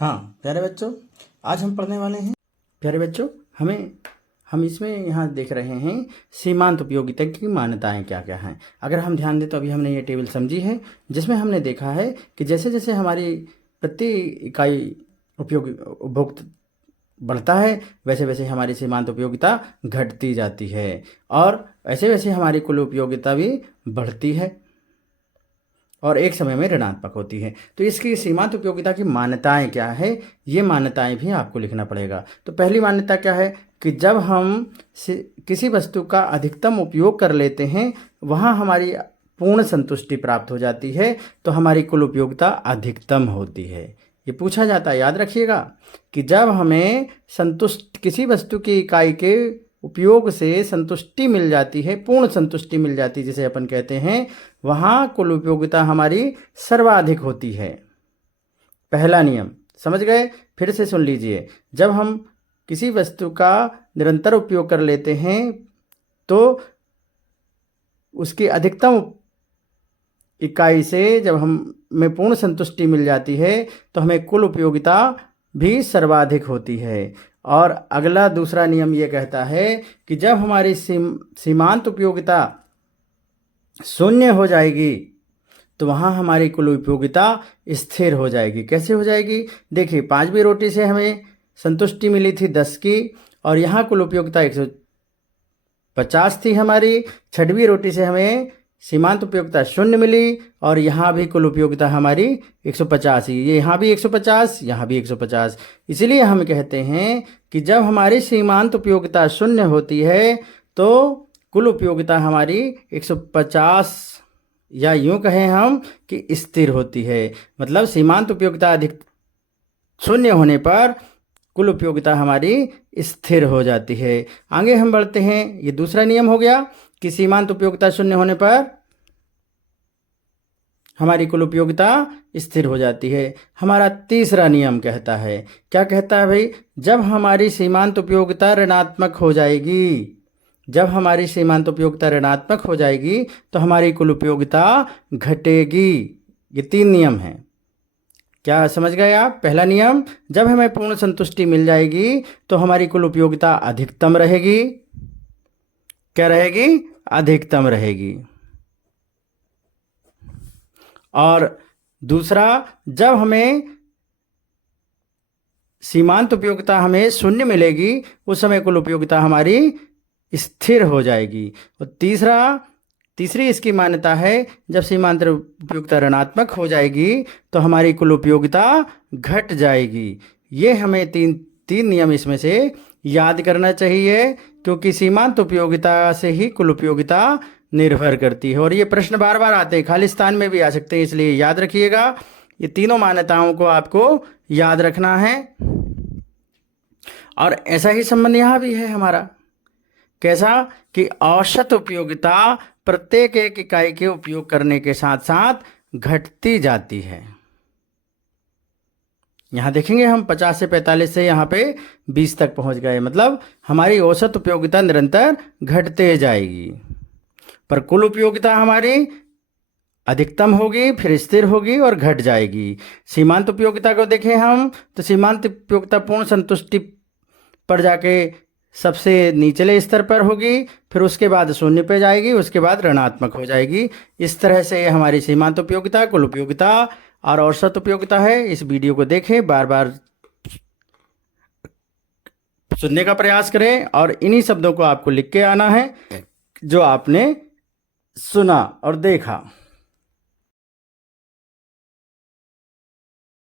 हाँ प्यारे बच्चों, आज हम पढ़ने वाले हैं। प्यारे बच्चों, हम इसमें यहाँ देख रहे हैं सीमांत उपयोगिता की मान्यताएं क्या क्या हैं। अगर हम ध्यान दें तो अभी हमने ये टेबल समझी है, जिसमें हमने देखा है कि जैसे जैसे हमारी प्रति इकाई उपभोक्त बढ़ता है, वैसे वैसे हमारी सीमांत उपयोगिता घटती जाती है और वैसे वैसे हमारी कुल उपयोगिता भी बढ़ती है और एक समय में ऋणात्मक होती है। तो इसकी सीमांत उपयोगिता की मान्यताएं क्या है, ये मान्यताएं भी आपको लिखना पड़ेगा। तो पहली मान्यता क्या है कि जब हम किसी वस्तु का अधिकतम उपयोग कर लेते हैं, वहाँ हमारी पूर्ण संतुष्टि प्राप्त हो जाती है, तो हमारी कुल उपयोगिता अधिकतम होती है। ये पूछा जाता है, याद रखिएगा कि जब हमें किसी वस्तु की इकाई के उपयोग से संतुष्टि मिल जाती है, पूर्ण संतुष्टि मिल जाती है जिसे अपन कहते हैं, वहाँ कुल उपयोगिता हमारी सर्वाधिक होती है। पहला नियम समझ गए? फिर से सुन लीजिए। जब हम किसी वस्तु का निरंतर उपयोग कर लेते हैं तो उसकी अधिकतम इकाई से जब हमें पूर्ण संतुष्टि मिल जाती है तो हमें कुल उपयोगिता भी सर्वाधिक होती है। और अगला दूसरा नियम ये कहता है कि जब हमारी सीमांत उपयोगिता शून्य हो जाएगी तो वहाँ हमारी कुल उपयोगिता स्थिर हो जाएगी। कैसे हो जाएगी? देखिए, 5वीं रोटी से हमें संतुष्टि मिली थी 10 की और यहाँ कुल उपयोगिता 150 थी हमारी। 6वीं रोटी से हमें सीमांत उपयोगिता 0 मिली और यहाँ भी कुल उपयोगिता हमारी 150 ही। ये यहाँ भी 150, यहाँ भी 150। इसलिए हम कहते हैं कि जब हमारी सीमांत उपयोगिता 0 होती है तो कुल उपयोगिता हमारी 150 या यूँ कहें हम कि स्थिर होती है। मतलब सीमांत उपयोगिता अधिक 0 होने पर कुल उपयोगिता हमारी स्थिर हो जाती है। आगे हम बढ़ते हैं। ये दूसरा नियम हो गया कि सीमांत उपयोगिता 0 होने पर हमारी कुल उपयोगिता स्थिर हो जाती है। हमारा तीसरा नियम कहता है, क्या कहता है भाई? जब हमारी सीमांत उपयोगिता ऋणात्मक हो जाएगी, जब हमारी सीमांत उपयोगिता ऋणात्मक हो जाएगी तो हमारी कुल उपयोगिता घटेगी। ये 3 नियम हैं। क्या समझ गए आप? पहला नियम, जब हमें पूर्ण संतुष्टि मिल जाएगी तो हमारी कुल उपयोगिता अधिकतम रहेगी। क्या रहेगी? अधिकतम रहेगी। और दूसरा, जब हमें सीमांत उपयोगिता हमें 0 मिलेगी उस समय कुल उपयोगिता हमारी स्थिर हो जाएगी। और तीसरी इसकी मान्यता है, जब सीमांत उपयोगिता ऋणात्मक हो जाएगी तो हमारी कुल उपयोगिता घट जाएगी। ये हमें तीन नियम इसमें से याद करना चाहिए, क्योंकि सीमांत उपयोगिता से ही कुल उपयोगिता निर्भर करती है। और ये प्रश्न बार बार आते हैं, खालिस्तान में भी आ सकते हैं, इसलिए याद रखिएगा। ये तीनों मान्यताओं को आपको याद रखना है। और ऐसा ही संबंध यहाँ भी है हमारा। कैसा? कि औसत उपयोगिता प्रत्येक एक इकाई के उपयोग करने के साथ साथ घटती जाती है। यहाँ देखेंगे हम 50 से 45 से यहाँ पे 20 तक पहुँच गए, मतलब हमारी औसत उपयोगिता निरंतर घटते जाएगी, पर कुल उपयोगिता हमारी अधिकतम होगी, फिर स्थिर होगी और घट जाएगी। सीमांत उपयोगिता को देखें हम तो सीमांत उपयोगिता पूर्ण संतुष्टि पर जाके सबसे निचले स्तर पर होगी, फिर उसके बाद 0 पे जाएगी, उसके बाद ऋणात्मक हो जाएगी। इस तरह से हमारी सीमांत उपयोगिता, कुल उपयोगिता और औसत उपयोगिता है। इस वीडियो को देखें, बार बार सुनने का प्रयास करें और इन्हीं शब्दों को आपको लिख के आना है जो आपने सुना और देखा।